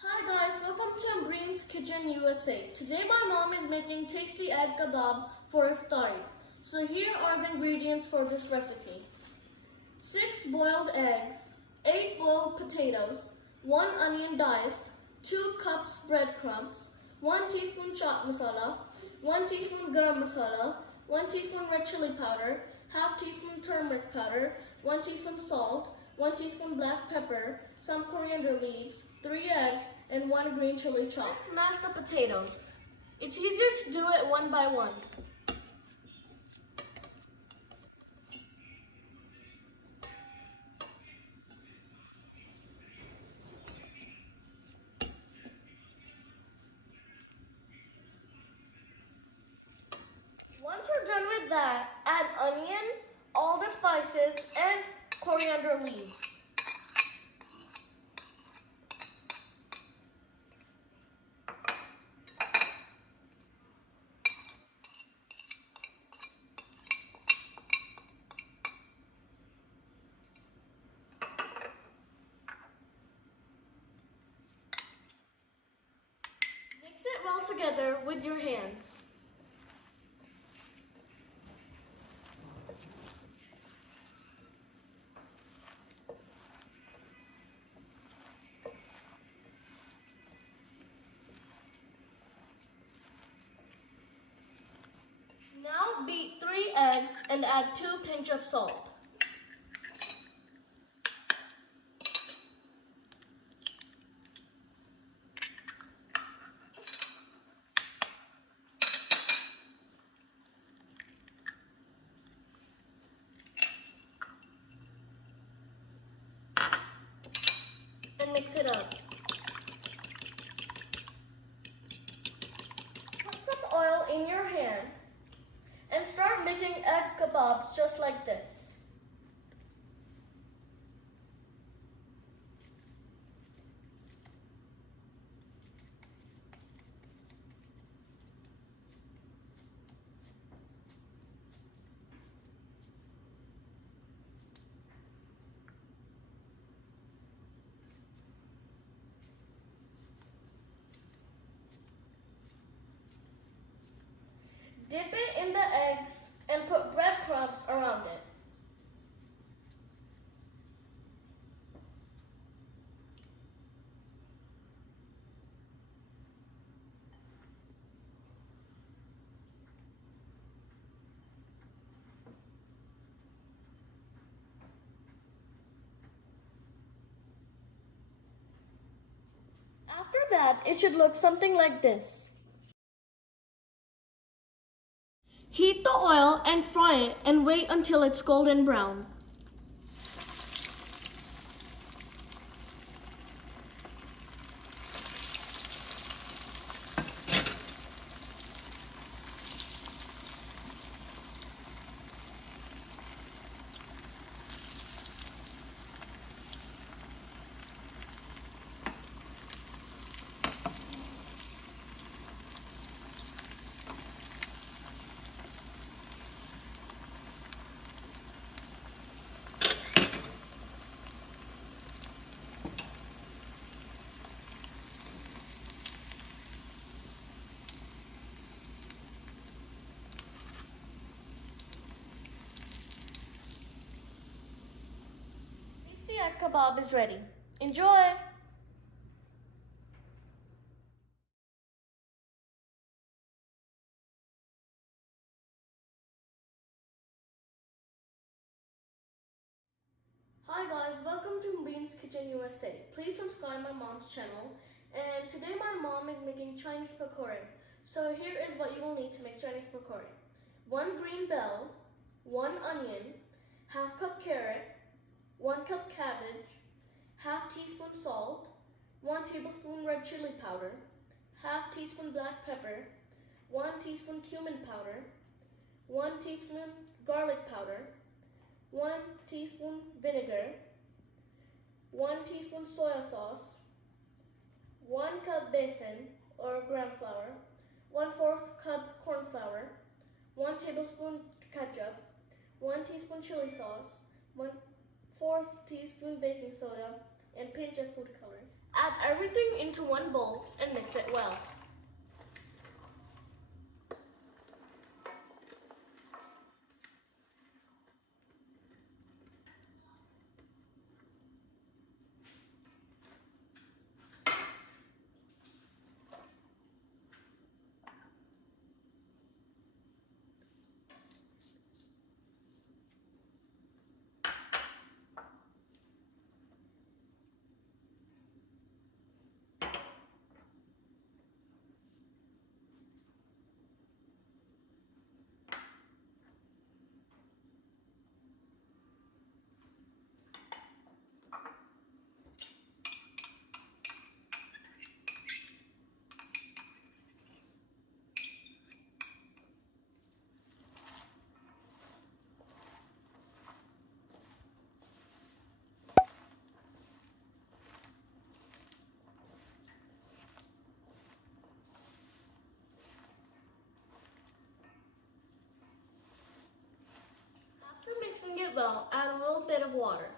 Hi guys, welcome to Ambreen's Kitchen USA. Today my mom is making tasty egg kebab for iftari. So here are the ingredients for this recipe. 6 boiled eggs, 8 boiled potatoes, 1 onion diced, 2 cups breadcrumbs, 1 teaspoon chaat masala, 1 teaspoon garam masala, 1 teaspoon red chili powder, half teaspoon turmeric powder, 1 teaspoon salt, 1 teaspoon black pepper, some coriander leaves, 3 eggs, and 1 green chili chopped. First, mash the potatoes. It's easier to do it one by one. Once you're done with that, add onion, all the spices, and coriander leaves. Mix it well together with your hands. Now beat 3 eggs and add 2 pinch of salt. And mix it up. Put some oil in your hand and start making egg kebabs just like this. Dip it in the eggs and put breadcrumbs around it. After that, it should look something like this. Heat the oil and fry it and wait until it's golden brown. The egg kebab is ready. Enjoy! Hi guys, welcome to Ambreen's Kitchen USA. Please subscribe my mom's channel. And today my mom is making Chinese pakora. So here is what you will need to make Chinese pakora. 1 green bell, 1 onion, half cup carrot, 1 cup cabbage, half teaspoon salt, 1 tablespoon red chili powder, half teaspoon black pepper, 1 teaspoon cumin powder, 1 teaspoon garlic powder, 1 teaspoon vinegar, 1 teaspoon soy sauce, 1 cup besan or gram flour, 1/4 cup corn flour, 1 tablespoon ketchup, 1 teaspoon chili sauce, 1/4 teaspoon baking soda, and pinch of food color. Add everything into one bowl and mix it well. After mixing it well, add a little bit of water.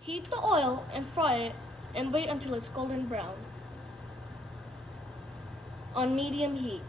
Heat the oil and fry it and wait until it's golden brown on medium heat.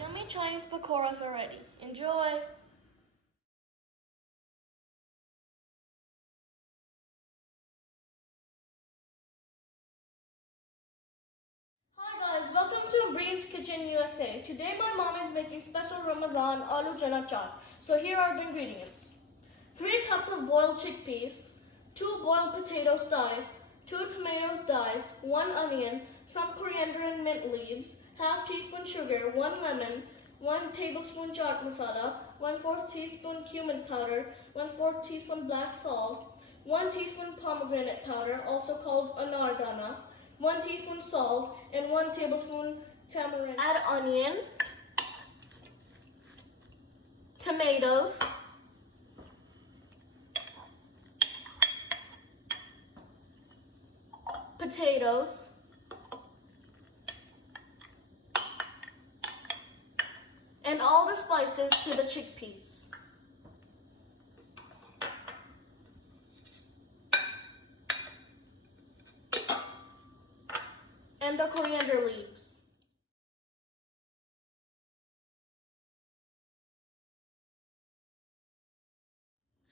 Yummy Chinese pakoras are ready. Enjoy! Hi guys, welcome to Ambreen's Kitchen USA. Today my mom is making special Ramazan aloo chana chaat. So here are the ingredients. 3 cups of boiled chickpeas, 2 boiled potatoes diced, 2 tomatoes diced, 1 onion, some coriander and mint leaves, half teaspoon sugar, 1 lemon, 1 tablespoon chaat masala, 1/4 teaspoon cumin powder, 1/4 teaspoon black salt, 1 teaspoon pomegranate powder, also called anardana, 1 teaspoon salt, and 1 tablespoon tamarind. Add onion, tomatoes, potatoes, and all the spices to the chickpeas. And the coriander leaves.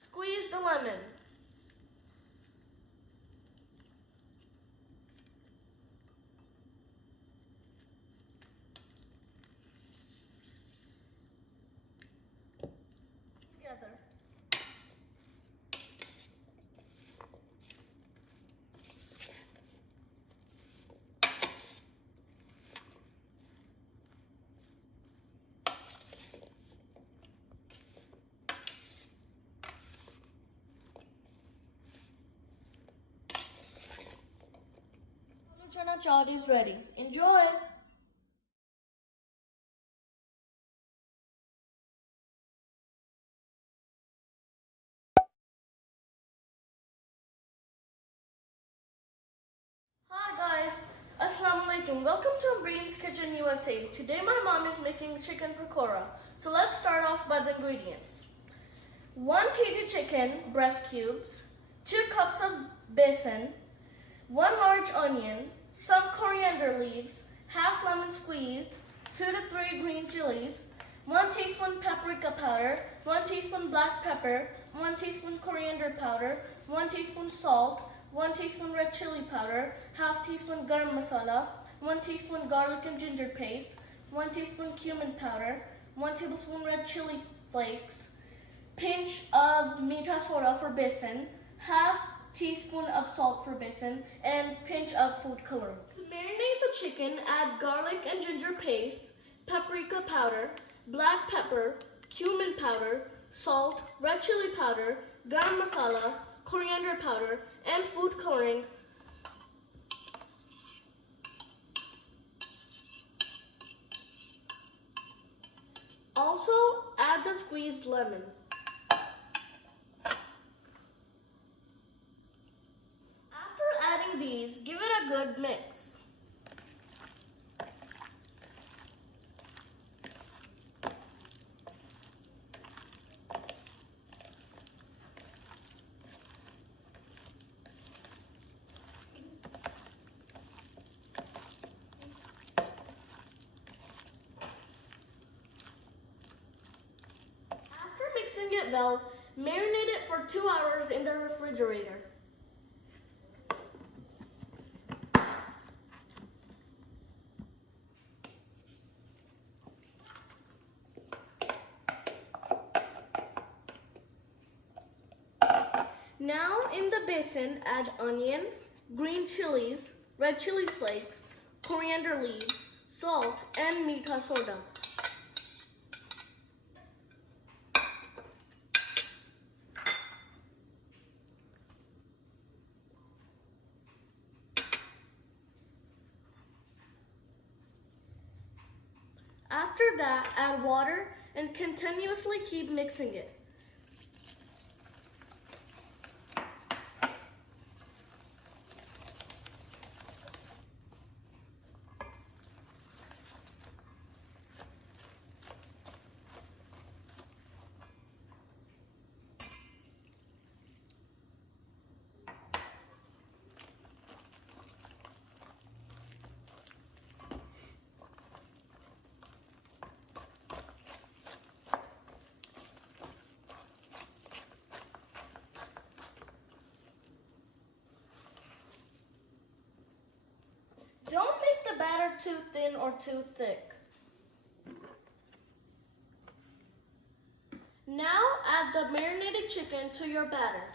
Squeeze the lemon. Together. chaat is ready. Enjoy! Hi guys, Assalamualikum. Welcome to Ambreen's Kitchen USA. Today my mom is making chicken pakora. So let's start off by the ingredients. 1 kg chicken breast cubes, 2 cups of besan, 1 large onion, some coriander leaves, half lemon squeezed, 2 to 3 green chilies, 1 teaspoon paprika powder, 1 teaspoon black pepper, 1 teaspoon coriander powder, 1 teaspoon salt, 1 teaspoon red chili powder, half teaspoon garam masala, 1 teaspoon garlic and ginger paste, 1 teaspoon cumin powder, 1 tablespoon red chili flakes, pinch of meat soda for besan, half teaspoon of salt for besan, and pinch of food coloring. To marinate the chicken, add garlic and ginger paste, paprika powder, black pepper, cumin powder, salt, red chili powder, garam masala, coriander powder, and food coloring. Also, add the squeezed lemon. After adding these, give it a good mix. Mixing it well, marinate it for 2 hours in the refrigerator. Now in the besan, add onion, green chilies, red chili flakes, coriander leaves, salt, and meat soda. After that, add water and continuously keep mixing it. Don't make the batter too thin or too thick. Now add the marinated chicken to your batter.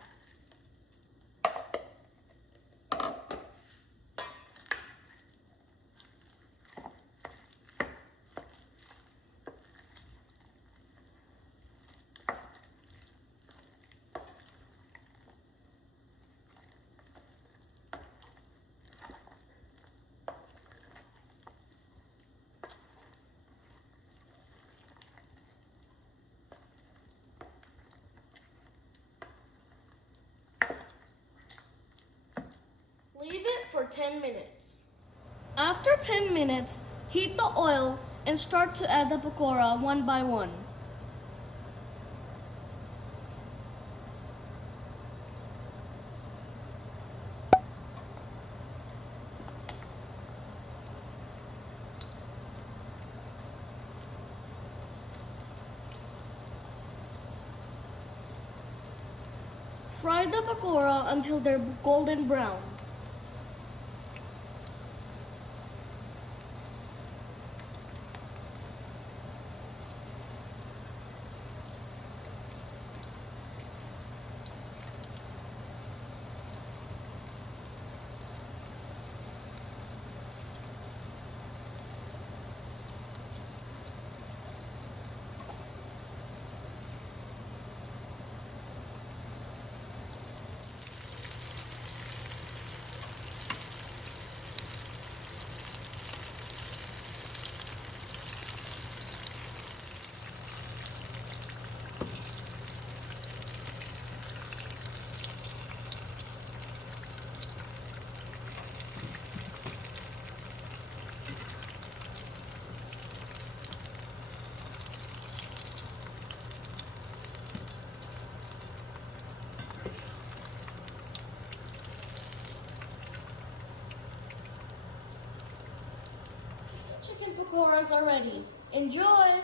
Leave it for 10 minutes. After 10 minutes, heat the oil and start to add the pakora one by one. Fry the pakora until they're golden brown. pakoras are ready. Enjoy!